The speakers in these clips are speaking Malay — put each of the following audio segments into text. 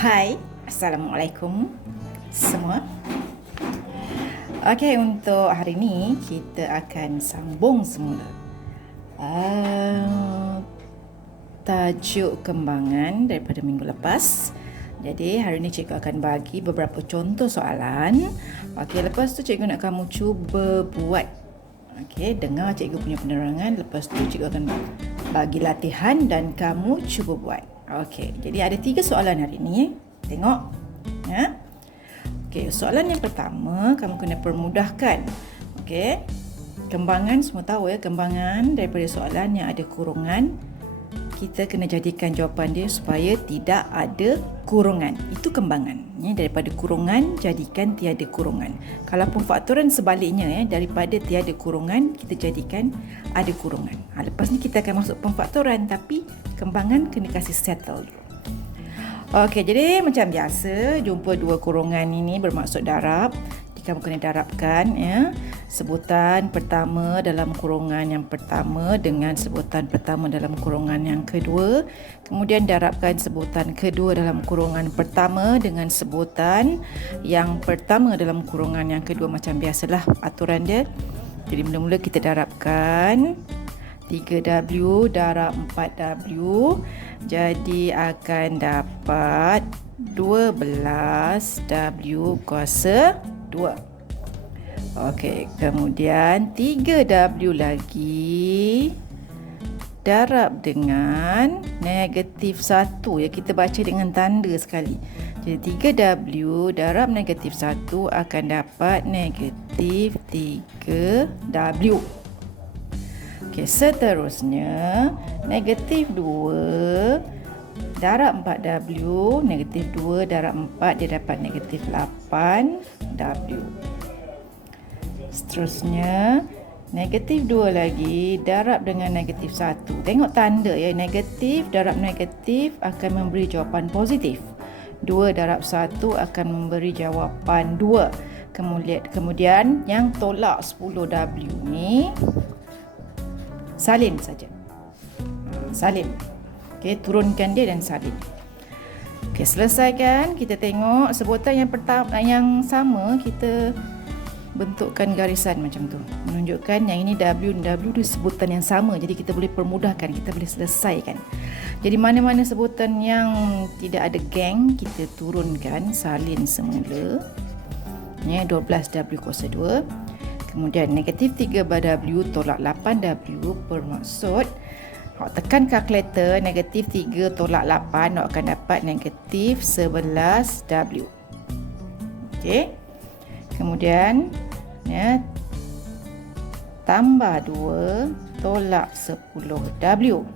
Hai, Assalamualaikum semua. Okey, untuk hari ini kita akan sambung semula tajuk kembangan daripada minggu lepas. Jadi hari ini cikgu akan bagi beberapa contoh soalan. Okey, lepas tu cikgu nak kamu cuba buat. Okey, dengar cikgu punya penerangan. Lepas tu cikgu akan bagi latihan dan kamu cuba buat. Okey, jadi ada 3 soalan hari ini. Tengok. Ya. Okey, soalan yang pertama kamu kena permudahkan. Okey. Kembangan semua tahu ya, kembangan daripada soalan yang ada kurungan. Kita kena jadikan jawapan dia supaya tidak ada kurungan. Itu kembangan. Ya, daripada kurungan jadikan tiada kurungan. Kalau pemfaktoran sebaliknya ya, daripada tiada kurungan kita jadikan ada kurungan. Lepas ni kita akan masuk pemfaktoran, tapi kembangan kena kasih settle dulu. Okey, jadi macam biasa jumpa dua kurungan ini bermaksud darab. Jadi kamu kena darabkan ya. Sebutan pertama dalam kurungan yang pertama dengan sebutan pertama dalam kurungan yang kedua. Kemudian darabkan sebutan kedua dalam kurungan pertama dengan sebutan yang pertama dalam kurungan yang kedua. Macam biasalah aturan dia. Jadi mula-mula kita darabkan 3W darab 4W, jadi akan dapat 12W kuasa 2. Okey, kemudian 3W lagi darab dengan negatif 1 ya, kita baca dengan tanda sekali. Jadi 3W darab negatif 1 akan dapat negatif 3W. Okey, seterusnya negatif 2 darab 4W, negatif 2 darab 4 dia dapat negatif 8W. Seterusnya negatif 2 lagi darab dengan negatif 1. Tengok tanda ya, negatif darab negatif akan memberi jawapan positif. 2 darab 1 akan memberi jawapan 2. Kemudian yang tolak 10W ni salin saja. Salin. Okey, turunkan dia dan salin. Okey, selesaikan. Kita tengok sebutan yang pertama yang sama, kita bentukkan garisan macam tu. Menunjukkan yang ini W dan W itu sebutan yang sama. Jadi kita boleh permudahkan, kita boleh selesaikan. Jadi mana-mana sebutan yang tidak ada geng, kita turunkan, salin semula. Ya, 12W kuasa 2. Kemudian negatif 3W tolak 8W bermaksud awak tekan kalkulator, negatif 3 tolak 8 awak akan dapat negatif 11W. Okey. Kemudian ya, tambah 2 tolak 10W.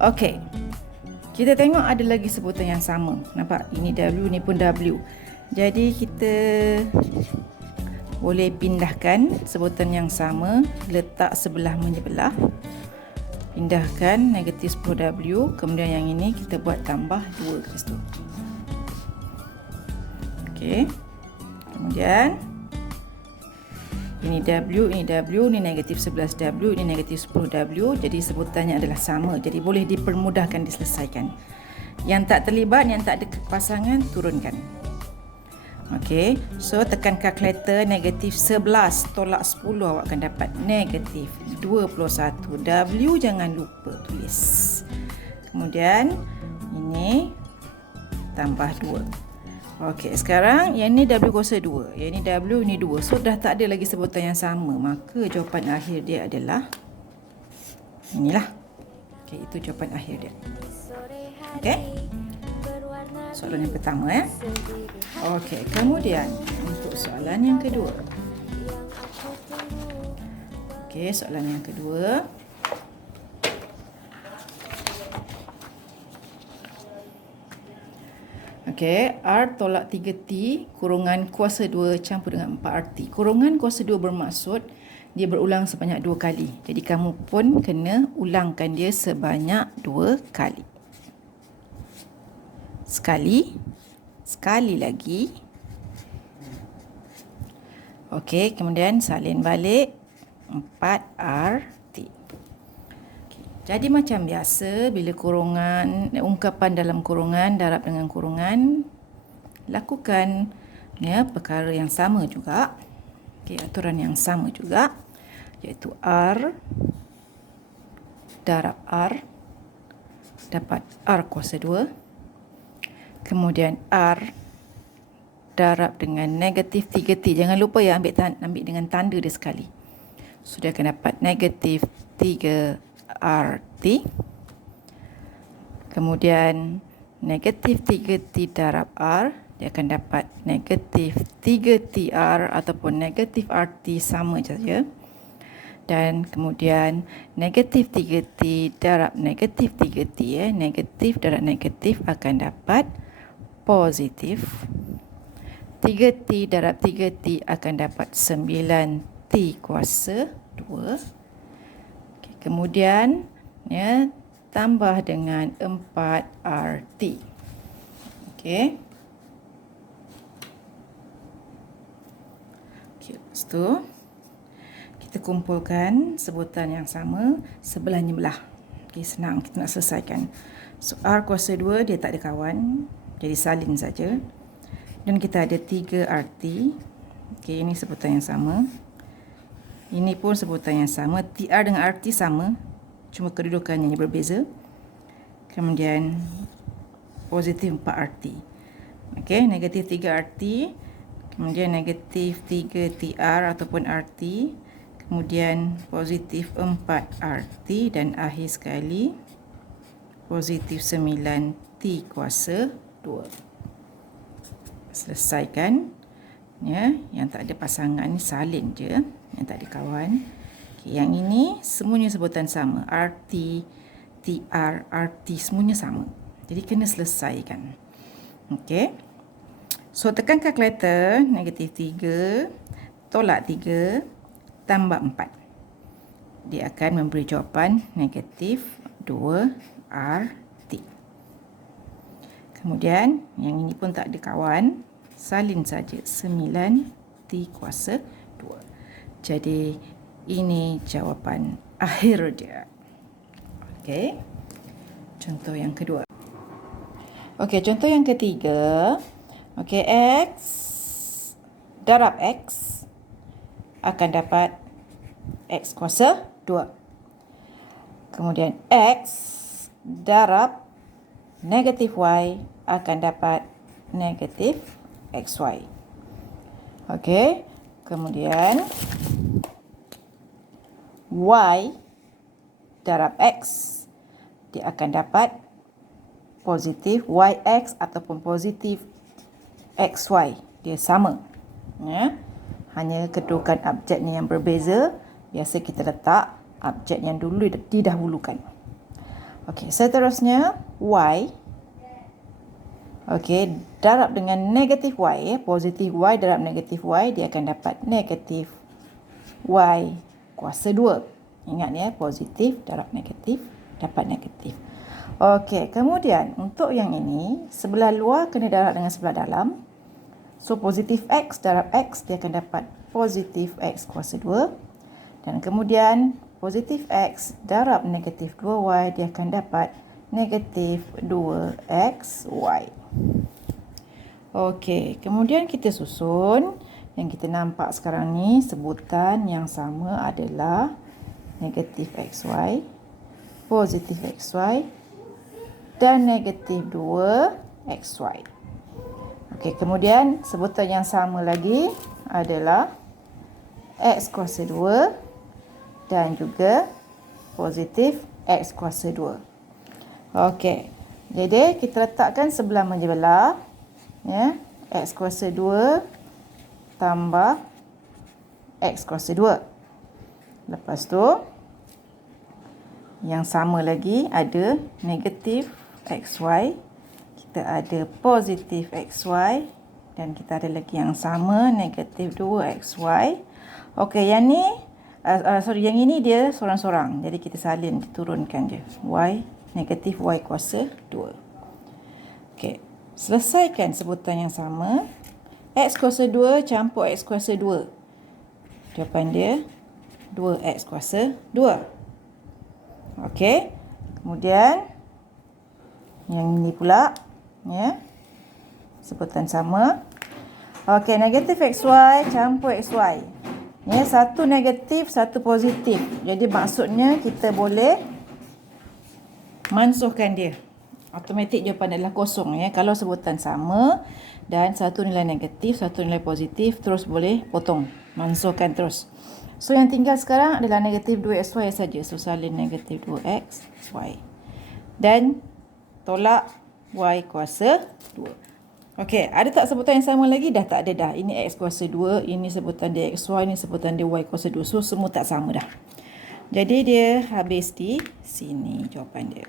Okey. Kita tengok ada lagi sebutan yang sama. Nampak? Ini W, ni pun W. Jadi kita boleh pindahkan sebutan yang sama, letak sebelah menyebelah. Pindahkan negatif 10W, kemudian yang ini kita buat tambah 2 ke situ. Okey. Kemudian ini W, ini negatif 11W, ini negatif 10W. Jadi sebutannya adalah sama. Jadi boleh dipermudahkan diselesaikan. Yang tak terlibat, yang tak ada pasangan, turunkan. Okey, so tekan kalkulator, negatif 11 tolak 10 awak akan dapat negatif 21. W jangan lupa tulis. Kemudian ini tambah 2. Okey, sekarang yang ni W kuasa 2, yang ni W, ni 2. So dah tak ada lagi sebutan yang sama, maka jawapan akhir dia adalah inilah. Okey, itu jawapan akhir dia. Okey, soalan yang pertama ya. Okey, kemudian untuk soalan yang kedua. Okey, soalan yang kedua. Okey, R tolak 3T kurungan kuasa 2 campur dengan 4RT. Kurungan kuasa 2 bermaksud dia berulang sebanyak 2 kali. Jadi kamu pun kena ulangkan dia sebanyak 2 kali. Sekali lagi. Okey, kemudian salin balik 4RT. Jadi macam biasa, bila kurungan, ungkapan dalam kurungan, darab dengan kurungan, lakukan perkara yang sama juga. Aturan yang sama juga, iaitu R darab R dapat R kuasa 2. Kemudian R darab dengan negatif 3T. Jangan lupa ya, ambil dengan tanda dia sekali. Sudah akan dapat negatif 3RT. Kemudian negatif 3T darab R, dia akan dapat negatif 3TR ataupun negatif RT, sama saja. Dan kemudian negatif 3T darab negatif 3T, negatif darab negatif akan dapat positif. 3T darab 3T akan dapat 9T kuasa 2. Kemudian tambah dengan 4RT. Lepas tu kita kumpulkan sebutan yang sama sebelahnya belah. Senang kita nak selesaikan. So R kuasa 2 dia tak ada kawan, jadi salin saja. Dan kita ada 3RT. Ini sebutan yang sama. Ini pun sebutan yang sama. TR dengan RT sama, cuma kedudukannya berbeza. Kemudian positif 4RT. Negatif 3RT. Kemudian negatif 3TR ataupun RT. Kemudian positif 4RT. Dan akhir sekali positif 9T kuasa 2. Selesaikan. Yang tak ada pasangan ni salin je, yang tak ada kawan. Yang ini semuanya sebutan sama. RT, TR, RT semuanya sama. Jadi kena selesaikan. So tekan kalkulator, negatif 3 tolak 3 tambah 4. Dia akan memberi jawapan negatif 2RT. Kemudian yang ini pun tak ada kawan, salin saja 9T kuasa 2. Jadi ini jawapan akhir dia. Contoh yang kedua. Contoh yang ketiga. X darab X akan dapat X kuasa 2. Kemudian X darab negatif Y akan dapat negatif XY. Kemudian Y darab X, dia akan dapat positif YX ataupun positif XY. Dia sama. Hanya kedudukan abjadnya yang berbeza. Biasa kita letak abjad yang dulu didahulukan. Seterusnya Y darab dengan negatif Y, positif Y darab negatif Y, dia akan dapat negatif Y kuasa 2. Ingat positif darab negatif dapat negatif. Kemudian untuk yang ini, sebelah luar kena darab dengan sebelah dalam. So positif X darab X, dia akan dapat positif X kuasa 2. Dan kemudian positif X darab negatif 2Y, dia akan dapat negatif 2XY. Kemudian kita susun. Yang kita nampak sekarang ni, sebutan yang sama adalah negatif XY, positif XY dan negatif 2XY. Kemudian sebutan yang sama lagi adalah X kuasa 2 dan juga positif X kuasa 2. Jadi kita letakkan sebelah menyebelah. X kuasa 2 tambah X kuasa 2. Lepas tu yang sama lagi ada negatif XY, kita ada positif XY, dan kita ada lagi yang sama negatif 2XY. Yang ni yang ini dia sorang-sorang. Jadi kita salin, turunkan je. Y negatif Y kuasa 2. Selesaikan sebutan yang sama. X kuasa 2 campur X kuasa 2. Jawapan dia 2X kuasa 2. Kemudian yang ini pula, ya. Sebutan sama. Okey, negatif XY campur XY. Ya, satu negatif, satu positif. Jadi maksudnya kita boleh mansuhkan dia. Automatik jawapan adalah kosong, ya. Kalau sebutan sama dan satu nilai negatif, satu nilai positif, terus boleh potong, mansuhkan terus. So yang tinggal sekarang adalah negatif 2XY saja. So salin negatif 2XY. Dan tolak Y kuasa 2. Okey, ada tak sebutan yang sama lagi? Dah tak ada dah. Ini X kuasa 2, ini sebutan dia XY, ini sebutan dia Y kuasa 2. So semua tak sama dah. Jadi dia habis di sini jawapan dia.